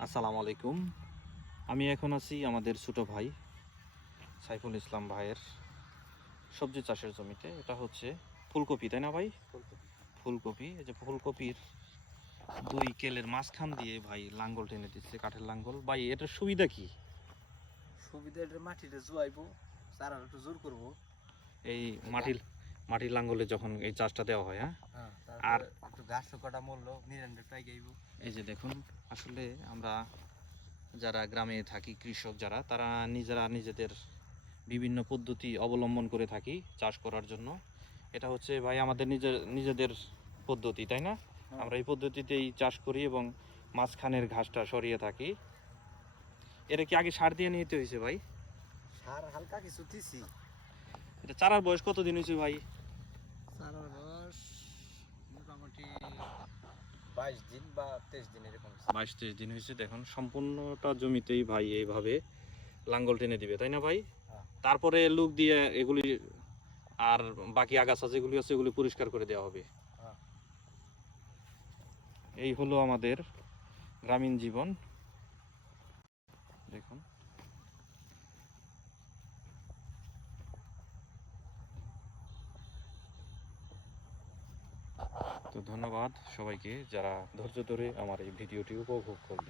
আসসালামু আলাইকুম। আমি এখন আছি আমাদের ছোটো ভাই সাইফুল ইসলাম ভাইয়ের সবজি চাষের জমিতে। এটা হচ্ছে ফুলকপি তাই না ভাই? ফুলকপি। এই যে ফুলকপির দুই কেলের মাঝখান দিয়ে ভাই লাঙ্গল টেনে দিচ্ছে কাঠের লাঙ্গল। ভাই এটার সুবিধা কি? সুবিধা এটা মাটিটা জোয়াইবো চারা একটু জোর করব। এই মাটির মাটির লাঙ্গলে যখন এই চাষটা দেওয়া হয় হ্যাঁ? হ্যাঁ আর- আর কটা মরলো নিরানটা টাই গাইবো। এই যে দেখুন আসলে আমরা যারা গ্রামে থাকি কৃষক যারা তারা নিজেরা নিজেদের বিভিন্ন পদ্ধতি অবলম্বন করে থাকি চাষ করার জন্য। এটা হচ্ছে ভাই আমাদের নিজের নিজেদের পদ্ধতি তাই না? আমরা এই পদ্ধতিতেই চাষ করি এবং মাঝখানের ঘাসটা সরিয়ে থাকি। এটা কি আগে সার দিয়ে নিতে হয়েছে ভাই? সার হালকা কিছু দিছি। এটা চারার বয়স কতদিন হয়েছে ভাই? চারার বয়স মোটামুটি বাইশ দিন বা তেইশ দিন এরকম বাইশ তেইশ দিন হয়েছে দেখুন সম্পূর্ণটা জমিতেই ভাই এইভাবে লাঙ্গল টেনে দিবে তাই না ভাই? হ্যাঁ। তারপরে লুক দিয়ে এগুলি আর বাকি আগাছা যেগুলি আছে এগুলি পরিষ্কার করে দেওয়া হবে। হ্যাঁ। এই হলো আমাদের গ্রামীণ জীবন। দেখুন। তো ধন্যবাদ সবাইকে যারা ধৈর্য ধরে আমার এই ভিডিওটি উপভোগ করলেন।